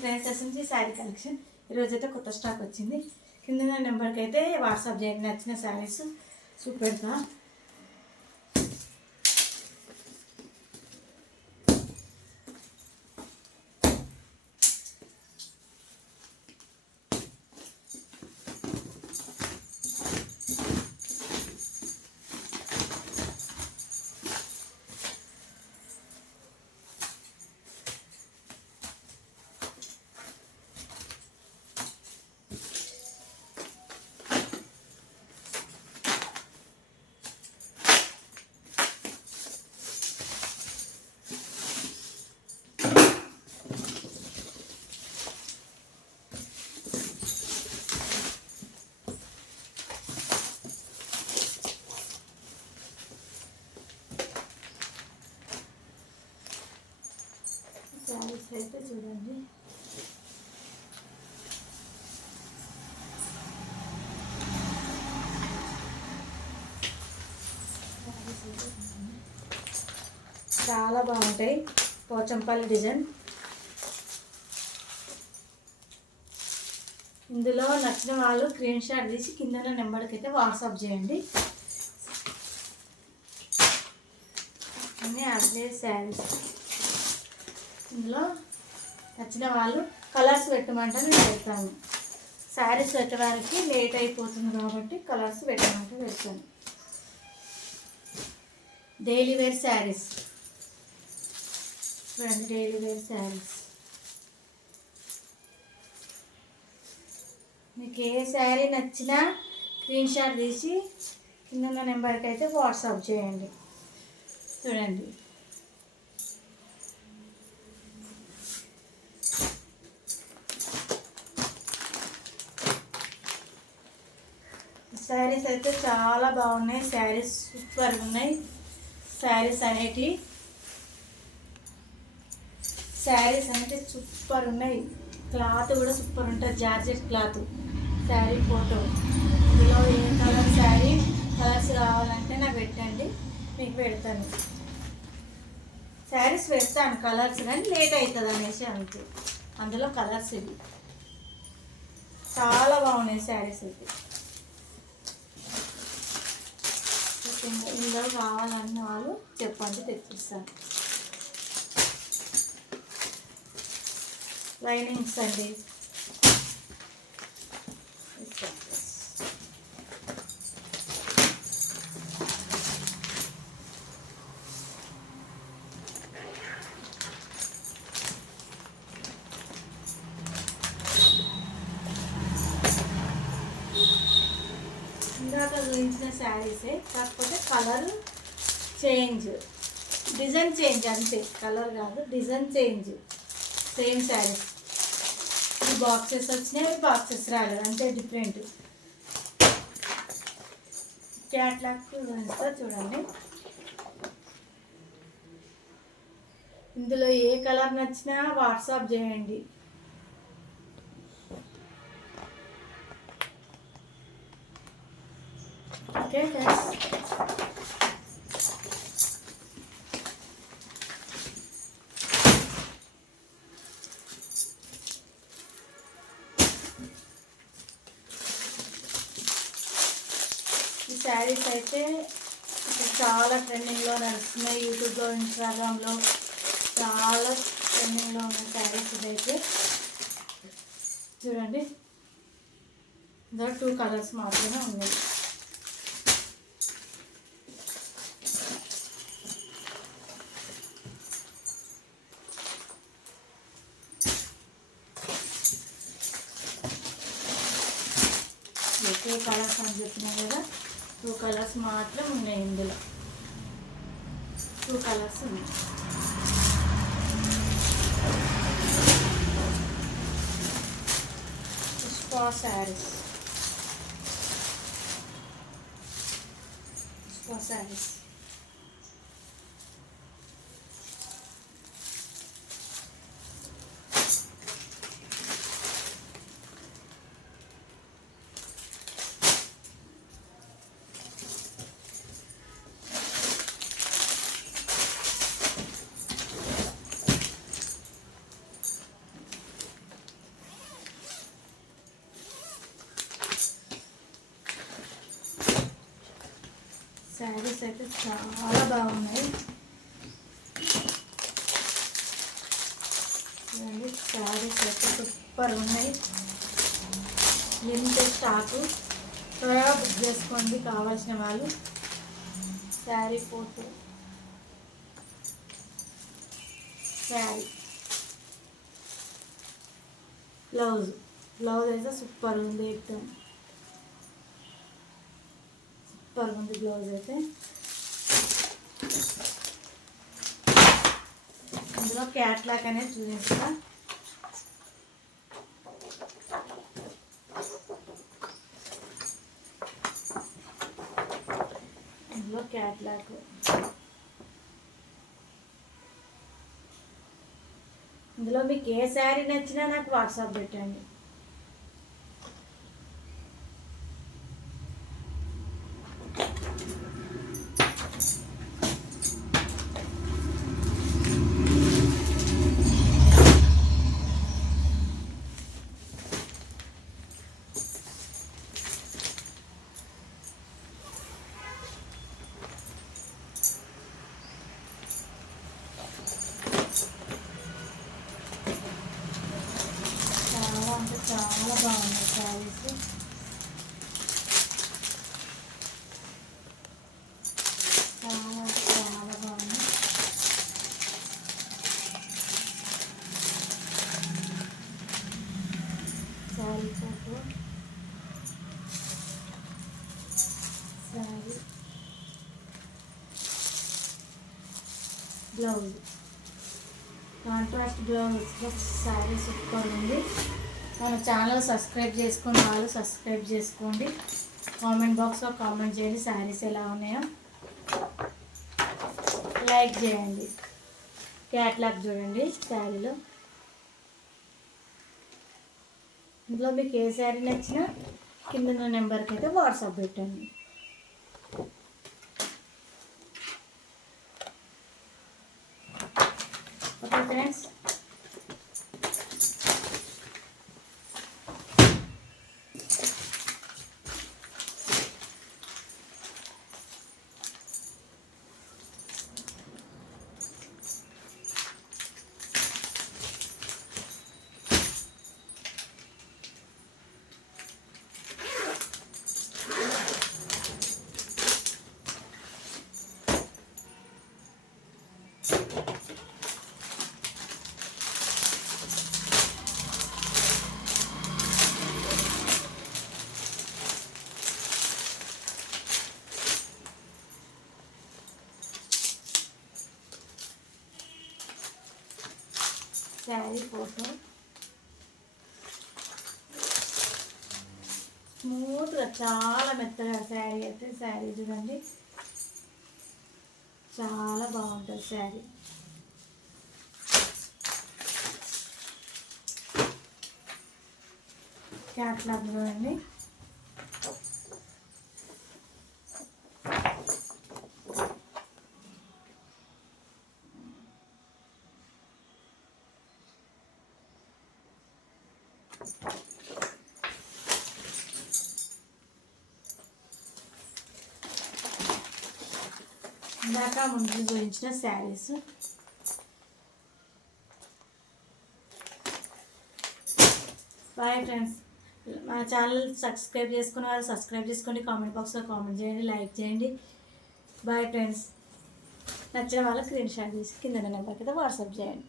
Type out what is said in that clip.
Friends SMC sari collection. ఈరోజు అయితే కొత్త స్టాక్ వచ్చింది. కింద నెంబర్కి అయితే వాట్సాప్ చేయండి నచ్చిన శారీస్. చూపెడతా శారీస్ అయితే చూడండి. చాలా బాగుంటాయి. పోచంపల్లి డిజైన్. ఇందులో నచ్చిన వాళ్ళు స్క్రీన్ షాట్ తీసి కింద నెంబర్కి అయితే వాట్సాప్ చేయండి. అన్నీ అట్లే శారీస్. ఇందులో నచ్చిన వాళ్ళు కలర్స్ పెట్టమంటే నేను పెడతాను శారీస్ పెట్టడానికి లేట్ అయిపోతుంది కాబట్టి కలర్స్ పెట్టమంటే పెడతాను డైలీ వేర్ శారీస్. చూడండి డైలీ వేర్ శారీస్. మీకు ఏ శారీ నచ్చినా స్క్రీన్ షాట్ తీసి కింద నెంబర్కి అయితే వాట్సాప్ చేయండి. చూడండి. శారీస్ అయితే చాలా బాగున్నాయి. శారీస్ సూపర్ ఉన్నాయి. శారీస్ అనేటి శారీస్ అంటే సూపర్ ఉన్నాయి. క్లాత్ కూడా సూపర్ ఉంటుంది. Georgette cloth. శారీ ఫోటో. ఇందులో ఏ కలర్ శారీ కలర్స్ కావాలంటే నాకు పెట్టండి. మీకు పెడతాను. శారీస్ పెడతాను కలర్స్ కానీ లేట్ అవుతుంది అనేసి అంతే. అందులో కలర్స్ ఇవి. చాలా బాగున్నాయి శారీస్ అయితే. ఇందులో కావాలన్న వాళ్ళు చెప్పండి తెప్పిస్తాను. లైనింగ్స్ అండి. ఇందాక గురించిన శారీసే కాకపోతే కలర్ చేంజ్. డిజైన్ చేంజ్ అంతే. కలర్ కాదు డిజైన్ చేంజ్. సేమ్ శారీస్ ఈ బాక్సెస్ వచ్చినాయి బాక్సెస్ రాలేదు. అంతే డిఫరెంట్. క్యాట్లాగ్ చూపిస్తా చూడండి. ఇందులో ఏ కలర్ నచ్చినా వాట్సాప్ చేయండి. ఓకే థ్యాంక్స్ ఈ శారీస్ అయితే చాలా ట్రెండింగ్లో నడుస్తున్నాయి. యూట్యూబ్లో ఇన్స్టాగ్రామ్లో చాలా ట్రెండింగ్లో ఉన్న శారీస్ ఇదైతే. చూడండి. ఇందులో టూ కలర్స్ మాత్రమే ఉన్నాయి. టూ కలర్స్ అని చెప్పినా కదా టూ కలర్స్ మాత్రం ఉన్నాయి ఇందులో. టూ కలర్స్ ఉన్నాయి. పుష్ప శారీస్ పుష్ప శారీస్ చాలా బాగున్నాయి. శారీస్ అయితే సూపర్ ఉన్నాయి. ఎంత స్టాకు? త్వరగా బుక్ చేసుకోండి కావాల్సిన వాళ్ళు. Sari photo. Sari. Blouse. Blouse అయితే సూపర్ ఉంది ఎక్దమ్ సూపర్ ఉంది బ్లౌజ్ అయితే. ఇందులో క్యాట్లాక్ అనేది చూపించుతా ఇందులో క్యాట్లాక్ ఇందులో మీకు ఏ శారీ నచ్చినా నాకు వాట్సాప్ పెట్టండి చాలా అంటే చాలా బాగున్నాయి శారీస్ చాలా అంటే చాలా బాగున్నాయి sari photo sari blouse contrast blouse sari super ఉంది. మన ఛానల్ సబ్స్క్రైబ్ చేసుకున్న వాళ్ళు సబ్స్క్రైబ్ చేసుకోండి. కామెంట్ బాక్స్లో కామెంట్ చేయండి శారీస్ ఎలా ఉన్నాయో. లైక్ చేయండి. క్యాట్లాగ్ చూడండి శారీలో ఇందులో మీకు ఏ శారీ నచ్చినా కింద నెంబర్కి అయితే వాట్సాప్ పెట్టండి. ఓకే శారీ కోసం స్మూత్గా చాలా మెత్తగా శారీ అయితే శారీ చూడండి. చాలా బాగుంటుంది శారీ. క్యాట్లాగ్ చూడండి ఇందాక ముందు చూపించిన శారీస్. బాయ్ ఫ్రెండ్స్ మా ఛానల్ సబ్స్క్రైబ్ చేసుకున్న వాళ్ళు సబ్స్క్రైబ్ చేసుకోండి. కామెంట్ బాక్స్లో కామెంట్ చేయండి. లైక్ చేయండి. బాయ్ ఫ్రెండ్స్ నచ్చిన వాళ్ళకి స్క్రీన్ షాట్ తీసి కింద నెంబర్కి అయితే వాట్సాప్ చేయండి.